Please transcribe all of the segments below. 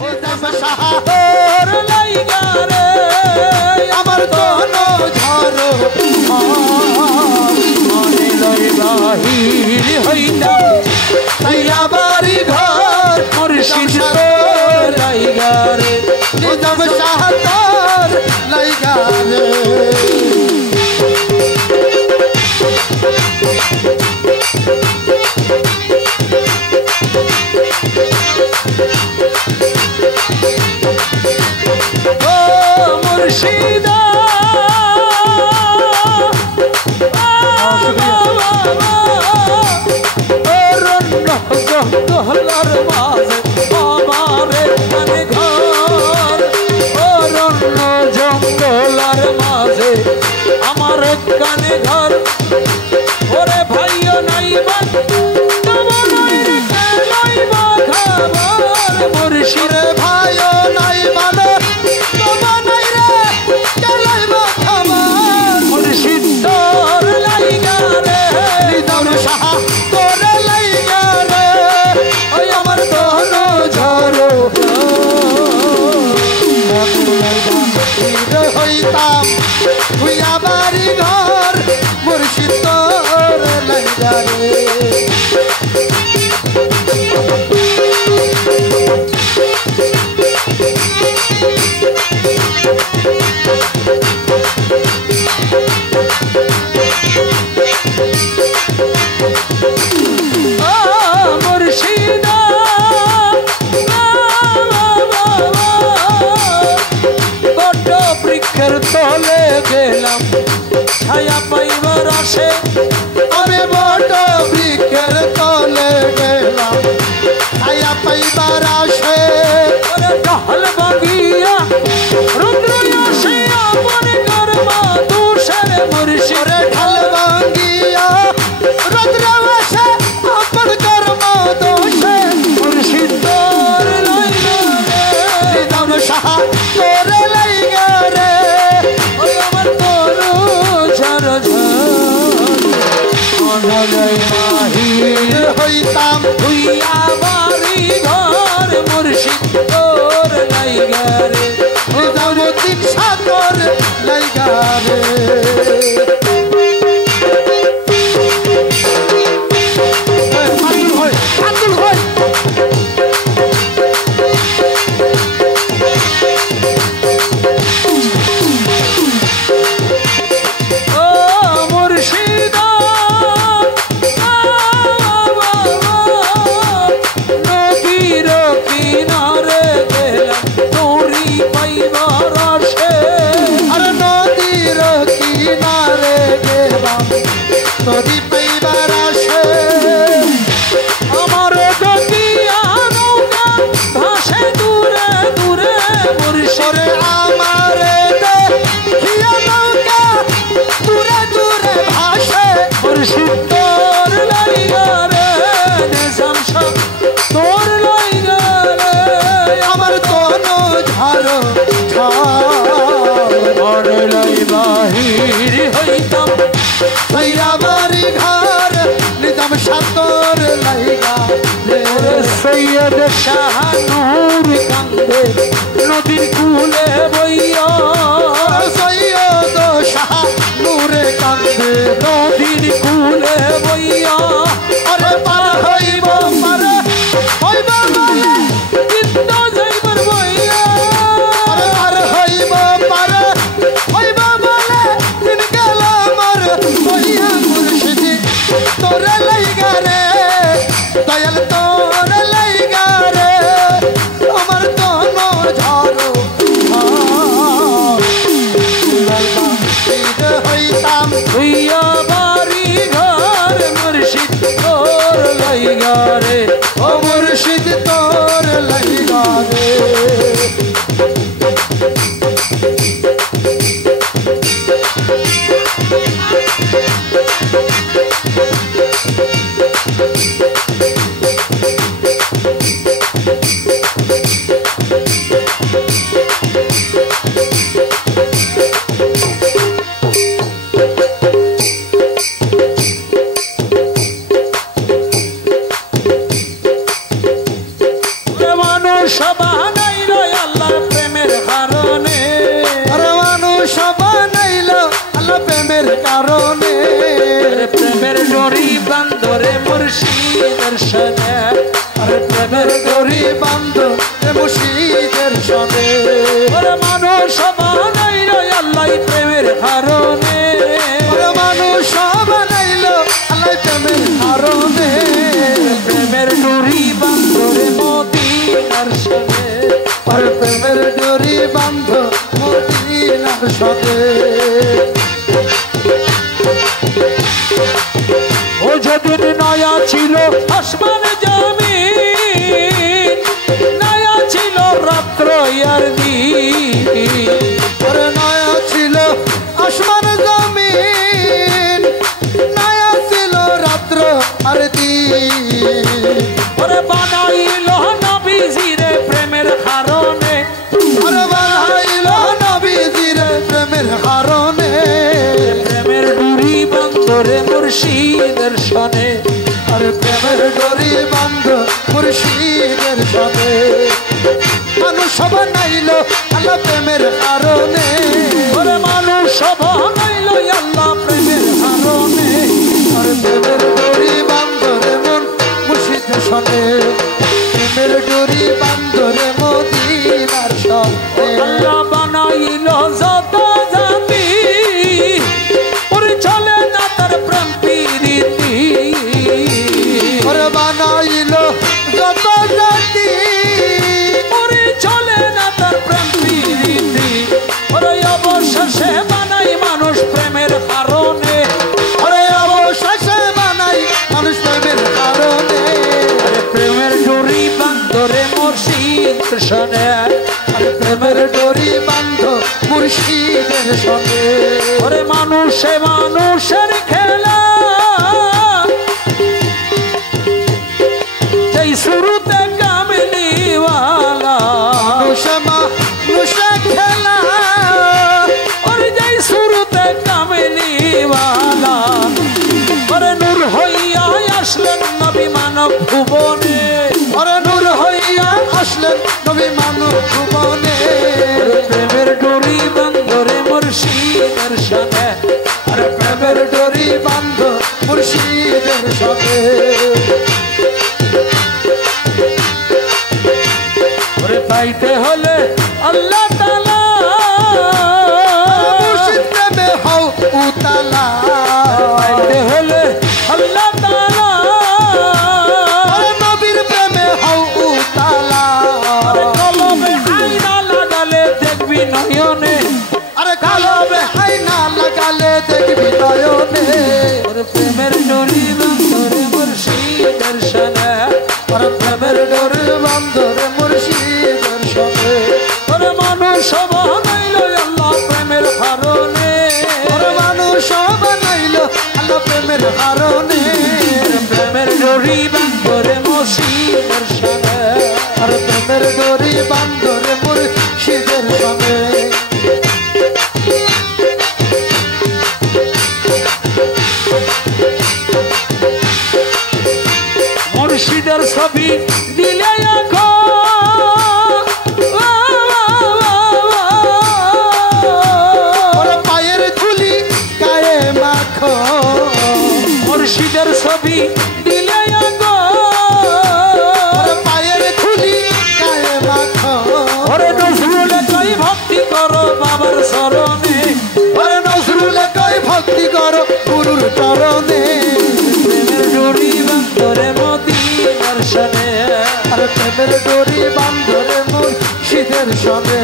নিজাম শাহ তোর লাইগা রে আমার দোনো ঝাড়ো মনে লই বাহির হইলাম তাইয়া বাড়ি ঘর মুর্শিদ তোর লাইগা রে নিজাম শাহ তোর লাইগা রে মুর্শিদা জঙ্গলার মাঝে আমারে কানে ঘর অরণ্য জঙ্গলার মাঝে আমার কানে ঘর ওরে ভাইও নাই মুর্শিদ ভাইও নাই মানে মুর্শিদ তোর লাইগা রে নিজাম শাহ তোর লাইগা রে ওই আমার দোনো ঝাড়ো হইতাম ভুইয়া বাড়ি ঘর মুর্শিদ তোর লাইগা রে তলে গেলাম ছায়া পাইবার আসে আমি বড় বৃক্ষের তলে গেলাম ছায়া পাইবার আসে ঢাল বাগিয়া রুদ্র আসে আমার গর্মা তুষার মুর্শিদ ঢাল বাগিয়া রুদ্র আসে আমার গর্মা তুষার মুর্শিদ তোর লাইগা রে নিজাম শাহ তোর লাইগা রে হইতাম ভুইয়া বাড়ি ঘর মুর্শিদ তোর লাইগা রে নিজামুদ্দিন শাহ তোর লাইগা রে নদী পাইবার আসে আমার গতিয়া নৌকা ভাসে দূরে দূরে মুর্শিদ আমার দেখিয়া নৌকা দূরে দূরে ভাসে মুর্শিদ তোর লাইগা রে নিজাম শাহ তোর লাইগা রে আমার দোনো ঝাড়ো মনে লই বাহির হইতাম ভাইয়া বাড়ি ঘর নিজাম শাহ তোর লাইগা রে সৈয়দ শাহ নূর কান্দে নদীর কূলে বইয়া সৈয়দ শাহ নূর কান্দে নদীর কূলে বইয়া আরে পার হইব পারে হইব বলে কিন্তু যাইবার বইয়া আরে পার হইব পারে হইব বলে দিন গেল আমার বইয়া মুর্শিদ তোর লাইগা রে দয়াল তোর লাইগা রে আমার দোনো ঝাড়ো হইতাম ভুইয়া বাড়ি ঘর মুর্শিদ তোর লাইগা রে ও মুর্শিদ তোর লাইগা রে মানুষ বানাই মুর্শিদের সনে আরে প্রেমের ডোরি বান্ধো মুর্শিদের সনে ওরে মানুষ বানাইল আল্লাহ প্রেমের কারণে ওরে মানুষ বানাইল আল্লাহ প্রেমের কারণে প্রেমের ডোরি বান্ধো রে মদিনার সনে আরে প্রেমের ডোরি বান্ধো মদিনার সনে ও যেদিন নয়া ছিল আসমান জমিন নয়া ছিল রাত্র আর দিন ওরে নয়া ছিল আসমান জমিন নয়া ছিল রাত্র আর দিন ওরে বানাইল নবীজিরে প্রেমের কারণে ওরে বানাইল নবীজিরে প্রেমের কারণে প্রেমের ডুরি বান্ধরে মুর্শিদের সনে আরে প্রেমের ডোরি বান্ধ মুর্শিদের সনে মানুষ বানাইল আল্লাহ প্রেমের কারণে ওরে মানুষ বানাইল আল্লাহ প্রেমের কারণে আরে প্রেমের ডোরি বান্ধরে মন মুর্শিদের সনে প্রেমের ডোরি বান্ধরে মদিনার সনে আল্লাহ বানাইল যত জাতি ওরে চলে না তার প্রেম প্রীতি ওরে বানাইল যত জাতি ওরে চলে না তার প্রেম প্রীতি ওরে অবশেষে বানাই মানুষ প্রেমের কারণে ওরে অবশেষে বানাই মানুষ প্রেমের কারণে আরে প্রেমের ডোরি বান্ধরে মুর্শিদের সনে আরে প্রেমের ডোরি বান্ধ মুর্শিদের সনে ওরে মানুষে মানুষের খেলা যেই শুরুতে কামলিওয়ালা মানুষে মানুষের খেলা ওরে যেই শুরুতে কামলিওয়ালা ওরে নূর হইয়া আসলেন নবী মানব ভুবনে ওরে নূর হইয়া আসলেন নবী মানব ভুবনে প্রেমের ডোরি বান্ধরে মুর্শিদের সনে আরে প্রেমের ডোরি বান্ধ মুর্শিদের সনে ওরে পাইতে হলে আল্লাহ তাআলা মুর্শিদ প্রেমে হও উতালা পাইতে হলে আল্লাহ তাআলা ওরে নবীর প্রেমে হও উতালা আরে কলবে আইনা লাগালে দেখবি নয়নে আরে কলবে আইনা লাগালে দেখবি নয়নে ওরে প্রেমের ডোরি বান্ধরে মুর্শিদের সনে ওরে প্রেমের ডোরি বান্ধরে মুর্শিদের সনে ওরে মানুষ বানাইল আল্লাহ প্রেমের কারণে ওরে মানুষ বানাইল আল্লাহ প্রেমের কারণে প্রেমের ডোরি বান্ধরে মুর্শিদের সনে ওরে প্রেমের ডোরি বান্ধরে মুর্শিদের সনে মুর্শিদের ছবি দিলে ওরে পায়ের ধুলি গায়ে মাখো মুর্শিদের ছবি দিলে ওরে পায়ের ধুলি গায়ে মাখো ওরে নজরুলে কই ভক্তি করো বাবার চরণে ওরে নজরুলে কই ভক্তি করো গুরুর চরণে প্রেমের ডোরি বান্ধরে মদিনার সনে আরে প্রেমের ডোরি বান্ধরে মুর্শিদের সনে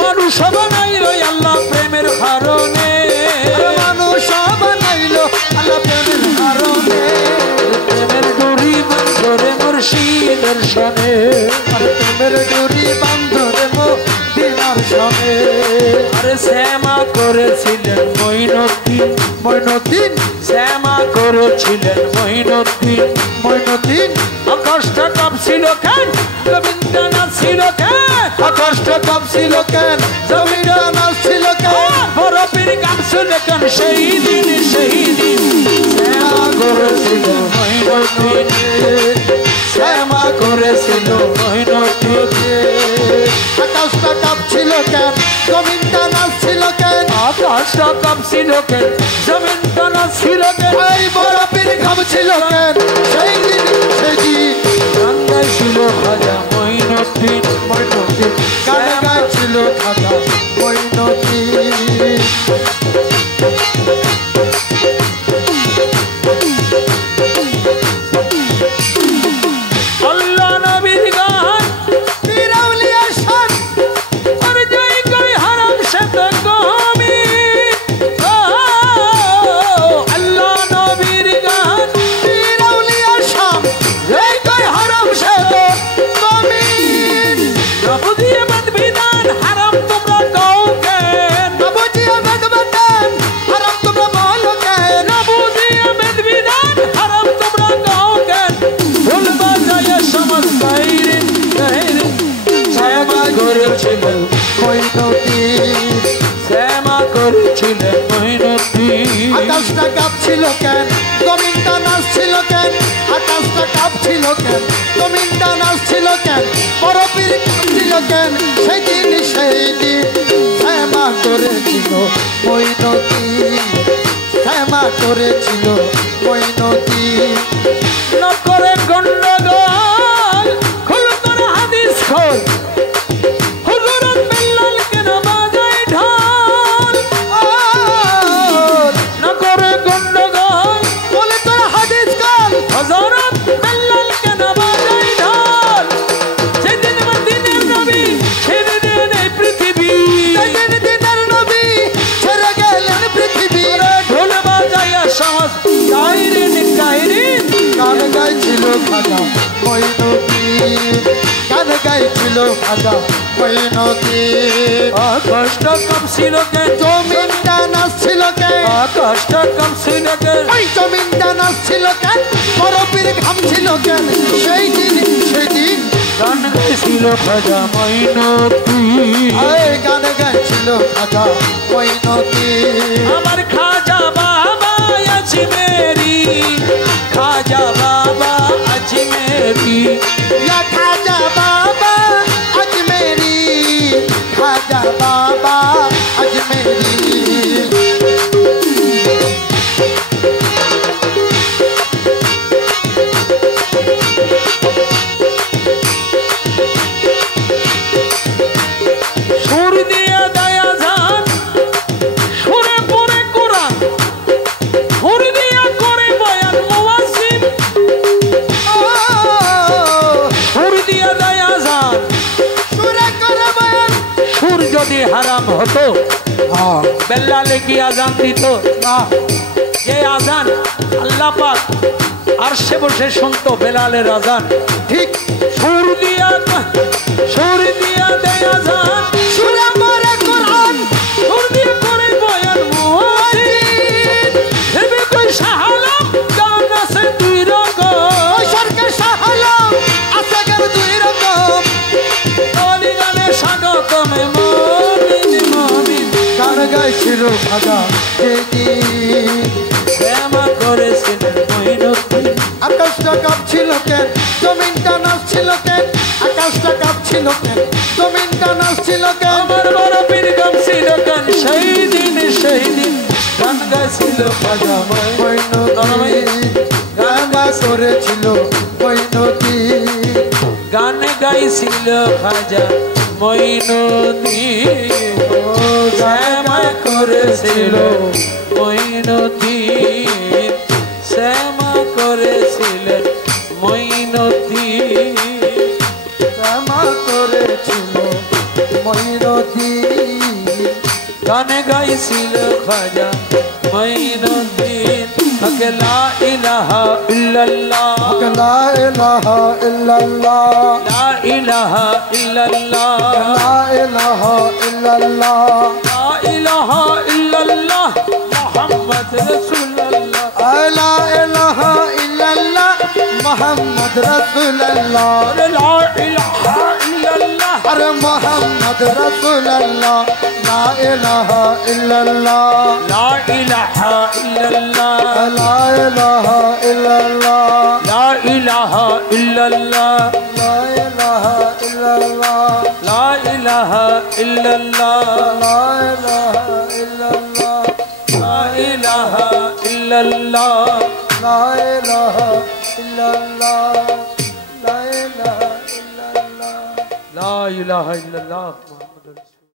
মানুষ বানাইল আল্লাহ প্রেমের কারণে মানুষ বানাইল আল্লাহ প্রেমের কারণে প্রেমের ডোরি বান্ধরে মুর্শিদের সনে আরে প্রেমের ডোরি বান্ধরে মদিনার সনে আরে শ্যামা করেছিলেন মঈনুদ্দিন মঈনুদ্দিন শ্যামা করেছিলেন মঈনুদ্দিন মঈনুদ্দিন আকাশটা কাঁপছিল কেন জমিনটা নাচছিল কেন আকাশটা কাঁপছিল কেন জমিনটা নাচছিল কেন বরফের কাঁপছিল কেন সেই দিন শ্যামা করেছিল মঈনুদ্দিন শ্যামা করেছিল মঈনুদ্দিন আকাশটা কাঁপছিল কেন জমিনটা নাচছিল কেন আকাশটা কাঁপছিল কেন জমিনটা নাচছিল কেন এই বরফের ঘাম ছিল কেন সেই দিন গান গাইছিল খাজা মঈনুদ্দিন গান গাইছিল খাজা মঈনুদ্দিন আল্লাহ নবীর গান পীর আউলিয়া শান আর যাই কই হারাম সাথে কমি আল্লাহ নবীর গান পীর আউলিয়া শান এই কই হারাম সাথে কমি নবু দিয়ে বিধান হারাম তোমরা কাও কেন নবু দিয়ে বিধান হারাম তোমরা মানো কেন নবু দিয়ে বিধান হারাম তোমরা কাও কেন ভুল বাজায় সমাজ গাইরে গাইরে শ্যামা করেছিলেন মঈনুদ্দিন শ্যামা করেছিলেন মঈনুদ্দিন আকাশটা কাঁপছিল কেন জমিনটা নাচছিল কেন আকাশটা কাঁপছিল কেন জমিনটা নাচছিল কেন বরফের কাঁপছিল কেন সেই দিন শ্যামা করেছিল মঈনুদ্দিন শ্যামা করেছিল মঈনুদ্দিন না করে গন্ডগোল খুল তোর হাদিস খোল হুজুরত বিল্লাল কেন বাজায় ঢোল না করে গন্ডগোল বলে তোর হাদিস কাল হযরত বিল্লাল কেন বাজায় ঢোল সেদিন মদিনার নবী ছেড়ে দেন এই পৃথিবী সেদিন দিনের নবী ছেড়ে গেলেন পৃথিবী ঢোল বাজায় সমাজ গাইরিন গাইরিন গান গাইছিল খাজা মঈনুদ্দিন গান গাইছিল খাজা মঈনুদ্দিন আকাশটা কাঁপছিল কেন জমিনটা নাচছিল কেন আকাশটা কাঁপছিল কেন ওই জমিনটা নাচছিল কেন বরফের ঘাম ছিল কেন সেই দিন গান গাইছিল খাজা মঈনুদ্দিন এই গান গাইছিল খাজা মঈনুদ্দিন আমার খাজা বাবা আজমেরি খাজা বাবা আজমেরি ইয়া খাজা বাবা আজমেরি খাজা বাবা আজমেরি সুর দিয়া দয়া যান সুরে পড়ে কোরআন সুর দিয়া করে বয়ান মুয়াজ্জিন সুর দিয়া দয়া যান সুরে করে বয়ান সুর যদি হারাম হতো বেল্লালে কি আজান দিত না যে আজান আল্লাহ পাক আরশে বসে শুনতো বেলালের আজান ঠিক সুর দিয়া দেয় আজান সুরে পড়ে কোরআন সুর দিয়ে করে বয়ান মুয়াজ্জিন ভেবে কই শাহালাম গান আছে দুই রকম ওই সরকার সাহালাম আছে গান দুই রকম অলি গানে স্বাগতমে মুমিন মুমিন গান গাইছিল খাজা সেদিন শ্যামা করেছিলেন মঈনুদ্দিন আকাশটা কাঁপছিল কেন জমিনটা নাচছিল কেন আকাশটা কাঁপছিল কেন জমিনটা নাচছিল কেন আমার বড় পীর কাঁপছিল কেন সেই দিন গান গাইছিল খাজা মঈনুদ্দিন গান করেছিল মঈনুদ্দিন গান গাইছিল খাজা মঈনুদ্দিন শ্যামা করেছিল মঈনুদ্দিন শ্যামা করেছিলেন মঈনুদ্দিন ক্ষমা করেছিল মঈনুদ্দিন গান গাইছিল খাজা মঈনুদ্দিন হকে লা ইলাহা ইল্লাল্লাহ লা ইলাহা ইল্লাল্লাহ লা ইলাহা ইল্লাল্লাহ লা ইলাহা ইল্লাল্লাহ লা ইলাহা ইল্লাল্লাহ মুহাম্মদ রাসূলুল্লাহ লা ইলাহা ইল্লাল্লাহ মুহাম্মদ রাসূলুল্লাহ লা ইলাহা ইল্লাল্লাহ আরে মুহাম্মদ রাসূলুল্লাহ লা ইলাহা ইল্লাল্লাহ লা ইলাহা ইল্লাল্লাহ লা ইলাহা ইল্লাল্লাহ লা ইলাহা ইল্লাল্লাহ লা ইলাহা ইল্লাল্লাহ লা ইলাহা ইল্লাল্লাহ লা ইলাহা ইল্লাল্লাহ ইল্লাল্লাহ লা ইলাহা ইল্লাল্লাহ লা ইলাহা ইল্লাল্লাহ লা ইলাহা ইল্লাল্লাহ মুহাম্মাদুর রাসূলুল্লাহ।